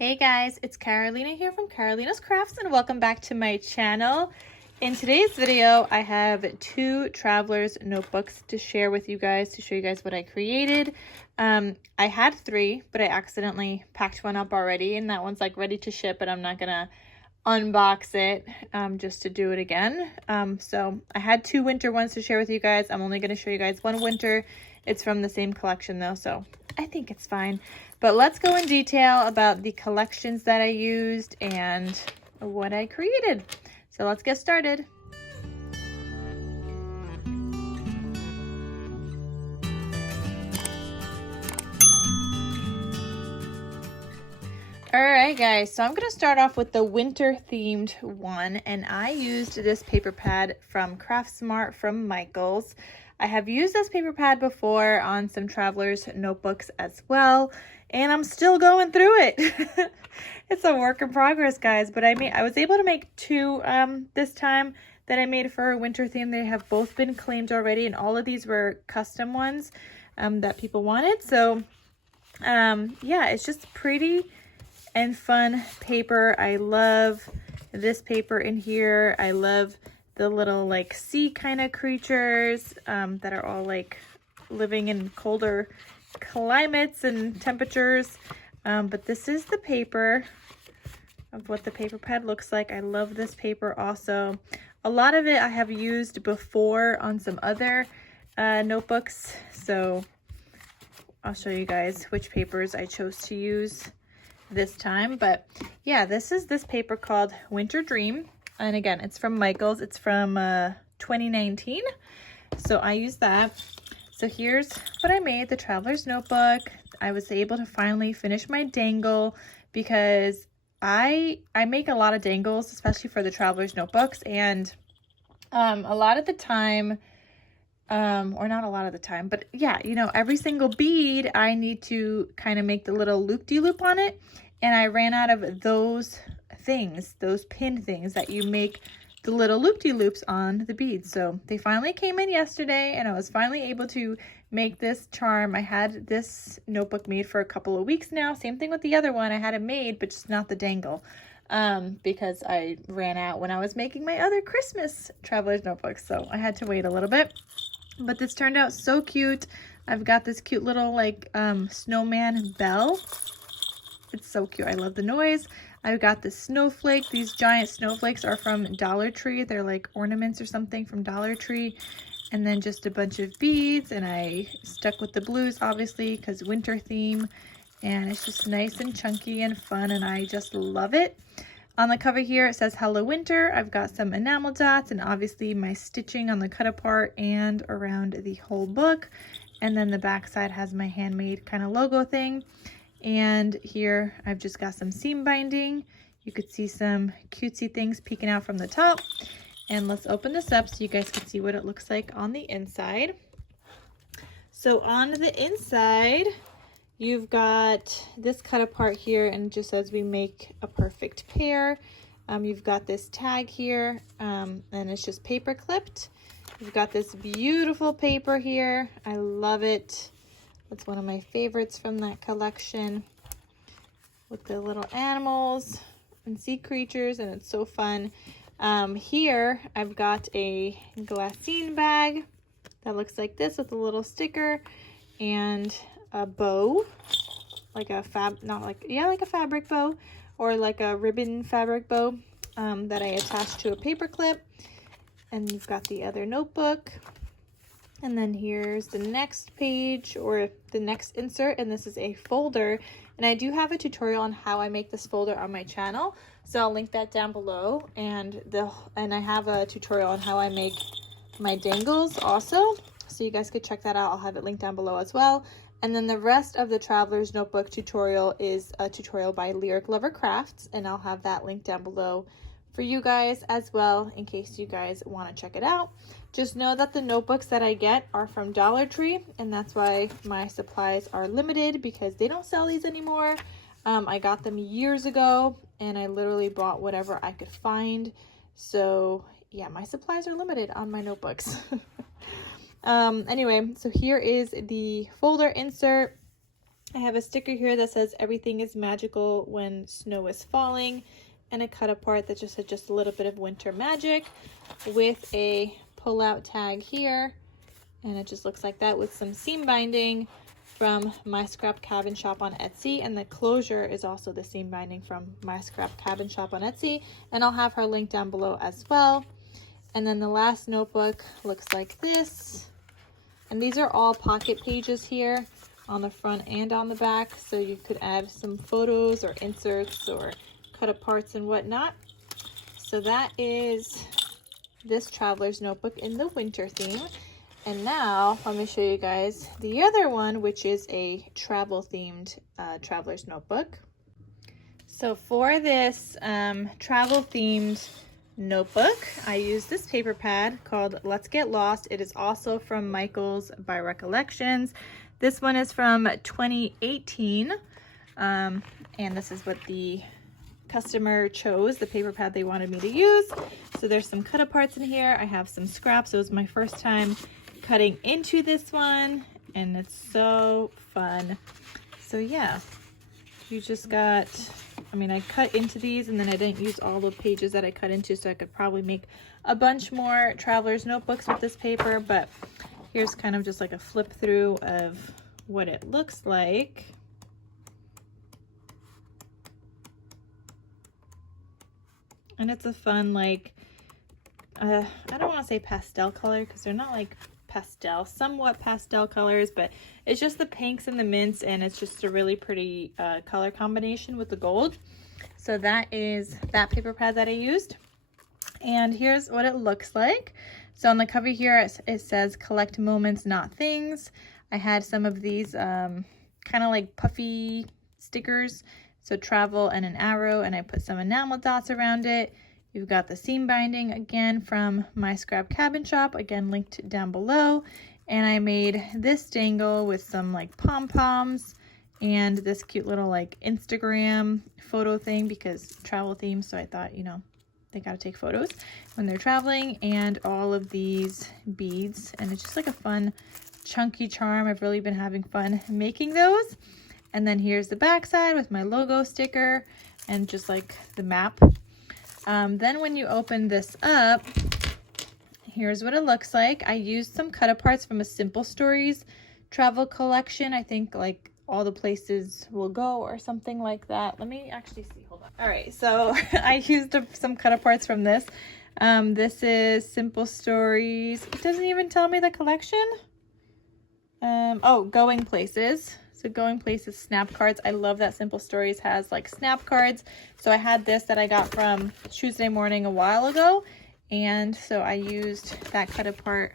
Hey guys, it's Carolina here from KarolinasKrafts and welcome back to my channel. In today's video, I have two traveler's notebooks to share with you guys to show you guys what I created. I had three, but I accidentally packed one up already and that one's like ready to ship, but I'm not gonna unbox it just to do it again. So I had two winter ones to share with you guys. I'm only gonna show you guys one winter. It's from the same collection though, so I think it's fine. But let's go in detail about the collections that I used and what I created. So let's get started. Alright guys, so I'm going to start off with the winter themed one, and I used this paper pad from Craftsmart from Michaels. I have used this paper pad before on some traveler's notebooks as well, and I'm still going through it. It's a work in progress, guys, but I was able to make two this time that I made for a winter theme. They have both been claimed already, and all of these were custom ones that people wanted. So yeah, it's just pretty and fun paper. I love this paper in here. I love the little like sea kind of creatures that are all like living in colder climates and temperatures. But this is the paper of what the paper pad looks like. I love this paper also. A lot of it I have used before on some other notebooks, so I'll show you guys which papers I chose to use this time. But yeah, this is this paper called Winter Dream, and again, it's from Michaels. It's from 2019, so I used that. So here's what I made, the traveler's notebook. I was able to finally finish my dangle because I make a lot of dangles, especially for the traveler's notebooks, and a lot of the time, or not a lot of the time, but yeah, you know, every single bead I need to kind of make the little loop-de-loop on it, and I ran out of those things, those pin things that you make the little loop-de-loops on the beads. So they finally came in yesterday, and I was finally able to make this charm. I had this notebook made for a couple of weeks now. Same thing with the other one. I had it made, but just not the dangle, because I ran out when I was making my other Christmas traveler's notebooks. So I had to wait a little bit. But this turned out so cute. I've got this cute little like snowman bell. It's so cute. I love the noise. I've got the snowflake. These giant snowflakes are from Dollar Tree. They're like ornaments or something from Dollar Tree. And then just a bunch of beads. And I stuck with the blues, obviously, because winter theme. And it's just nice and chunky and fun. And I just love it. On the cover here, it says Hello Winter. I've got some enamel dots and obviously my stitching on the cut apart and around the whole book. And then the back side has my handmade kind of logo thing. And here I've just got some seam binding. You could see some cutesy things peeking out from the top. And let's open this up so you guys can see what it looks like on the inside. So on the inside, you've got this cut apart here, and it just says we make a perfect pair. You've got this tag here, and it's just paper clipped. You've got this beautiful paper here. I love it. It's one of my favorites from that collection with the little animals and sea creatures, and it's so fun. Here I've got a glassine bag that looks like this with a little sticker and a bow, like a like a fabric bow or like a ribbon fabric bow that I attached to a paper clip. And you've got the other notebook, and then here's the next page or the next insert, and this is a folder, and I do have a tutorial on how I make this folder on my channel, so I'll link that down below. And I have a tutorial on how I make my dangles also, so you guys could check that out. I'll have it linked down below as well. And then the rest of the traveler's notebook tutorial is a tutorial by Lyric Lover Crafts, and I'll have that linked down below for you guys as well in case you guys want to check it out. Just know that the notebooks that I get are from Dollar Tree, and that's why my supplies are limited because they don't sell these anymore. I got them years ago, and I literally bought whatever I could find. So yeah, my supplies are limited on my notebooks. Anyway, so here is the folder insert. I have a sticker here that says everything is magical when snow is falling, and a cut apart that just said just a little bit of winter magic with a pull-out tag here, and it just looks like that with some seam binding from My Scrap Cabin Shop on Etsy, and the closure is also the seam binding from My Scrap Cabin Shop on Etsy, and I'll have her link down below as well. And then the last notebook looks like this, and these are all pocket pages here on the front and on the back, so you could add some photos or inserts or cut aparts and whatnot. So that is this traveler's notebook in the winter theme. And now let me show you guys the other one, which is a travel themed traveler's notebook. So for this travel themed notebook, I use this paper pad called Let's Get Lost. It is also from Michaels by Recollections. This one is from 2018, and this is what the customer chose, the paper pad they wanted me to use. So there's some cut aparts in here. I have some scraps. It was my first time cutting into this one, and it's so fun. So yeah, you just got, I mean, I cut into these and then I didn't use all the pages that I cut into, so I could probably make a bunch more traveler's notebooks with this paper, but here's kind of just like a flip through of what it looks like. And it's a fun, like, I don't want to say pastel color because they're not like pastel, somewhat pastel colors, but it's just the pinks and the mints, and it's just a really pretty color combination with the gold. So that is that paper pad that I used, and here's what it looks like. So on the cover here it says collect moments, not things. I had some of these kind of like puffy stickers, so travel and an arrow, and I put some enamel dots around it. You've got the seam binding again from My Scrap Cabin Shop, again linked down below. And I made this dangle with some like pom-poms and this cute little like Instagram photo thing because travel theme. So I thought, you know, they got to take photos when they're traveling, and all of these beads. And it's just like a fun chunky charm. I've really been having fun making those. And then here's the back side with my logo sticker and just like the map. Then when you open this up, here's what it looks like. I used some cut aparts from a Simple Stories travel collection. I think like All the Places Will Go or something like that. Let me actually see, hold on. All right, so I used some cut aparts from this. This is Simple Stories. It doesn't even tell me the collection. Oh, Going Places. So Going Places snap cards. I love that Simple Stories has like snap cards. So I had this that I got from Tuesday Morning a while ago. And so I used that cut apart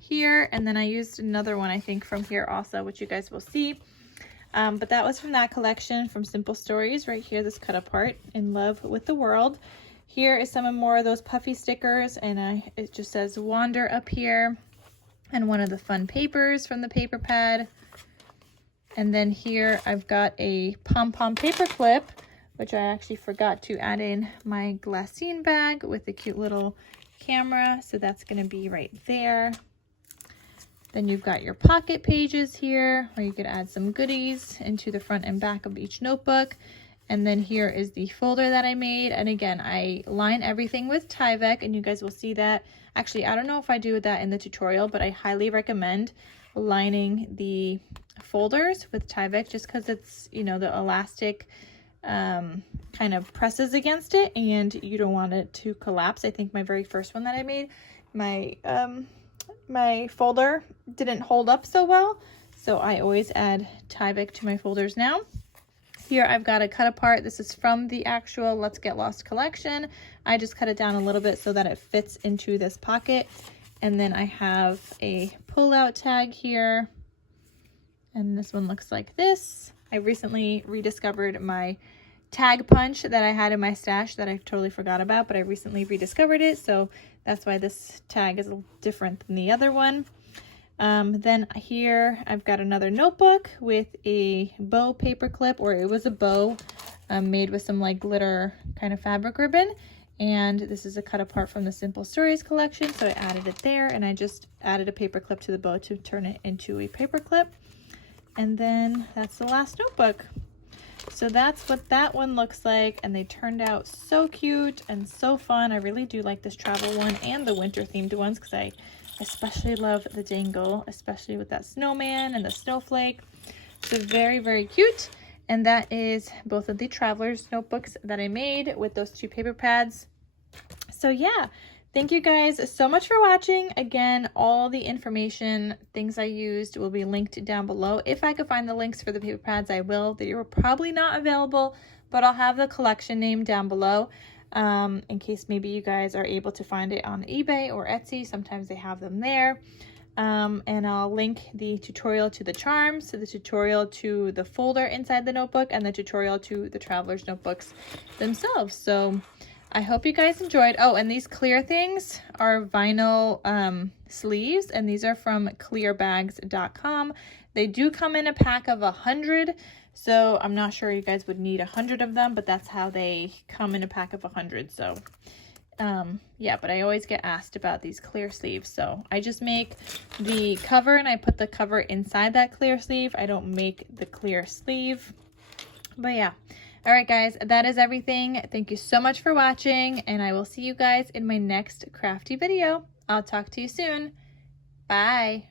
here. And then I used another one, I think, from here also, which you guys will see. But that was from that collection from Simple Stories. Right here, this cut apart, In Love with the World. Here is some more of those puffy stickers. And it just says Wander up here. And one of the fun papers from the paper pad. And then here I've got a pom-pom paper clip, which I actually forgot to add in my glassine bag with a cute little camera. So that's going to be right there. Then you've got your pocket pages here, where you could add some goodies into the front and back of each notebook. And then here is the folder that I made. And again, I line everything with Tyvek, and you guys will see that. Actually, I don't know if I do that in the tutorial, but I highly recommend lining the folders with Tyvek just because it's, you know, the elastic kind of presses against it and you don't want it to collapse. I think my very first one that I made, my folder didn't hold up so well, so I always add Tyvek to my folders now. Here I've got a cut apart. This is from the actual Let's Get Lost collection. I just cut it down a little bit so that it fits into this pocket. And then I have a pull-out tag here. And this one looks like this. I recently rediscovered my tag punch that I had in my stash that I totally forgot about, but I recently rediscovered it. So that's why this tag is a little different than the other one. Then here I've got another notebook with a bow paper clip, or it was a bow made with some like glitter kind of fabric ribbon. And this is a cut apart from the Simple Stories collection, so I added it there, and I just added a paper clip to the bow to turn it into a paper clip. And then that's the last notebook. So that's what that one looks like, and they turned out so cute and so fun. I really do like this travel one and the winter themed ones because I especially love the dangle, especially with that snowman and the snowflake. So very, very cute. And that is both of the traveler's notebooks that I made with those 2 paper pads. So yeah, thank you guys so much for watching. Again, all the information, things I used will be linked down below. If I could find the links for the paper pads, I will. They are probably not available, but I'll have the collection name down below in case maybe you guys are able to find it on eBay or Etsy. Sometimes they have them there. And I'll link the tutorial to the charms, so the tutorial to the folder inside the notebook, and the tutorial to the traveler's notebooks themselves. So I hope you guys enjoyed. Oh, and these clear things are vinyl sleeves, and these are from clearbags.com. They do come in a pack of 100, so I'm not sure you guys would need 100 of them, but that's how they come in a pack of 100. So yeah, but I always get asked about these clear sleeves, so I just make the cover and I put the cover inside that clear sleeve. I don't make the clear sleeve, but yeah. All right, guys, that is everything. Thank you so much for watching, and I will see you guys in my next crafty video. I'll talk to you soon. Bye.